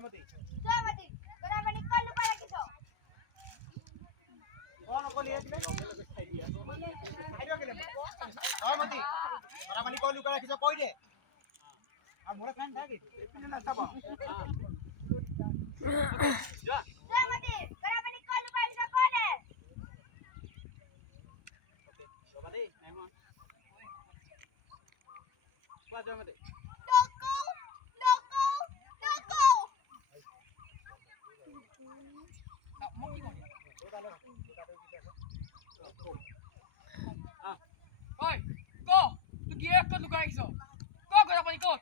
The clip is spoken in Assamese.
জয়মতী জয়মতী তোরা মানে কল লুকাই রাখিস কোন কলি আছিলে জয়মতী তোরা মানে কল লুকাই রাখিস কই দে আর মোরে কান থাকি এপিনে না চাবা জয়মতী তোরা মানে কল লুকাই রাখিস কই দে জয়মতী নাইমন কোৱা জয়মতী নকো নকো নকো মই কি করি Oi, go! Tu kira kau luka iso? Go, kau dapat ikut.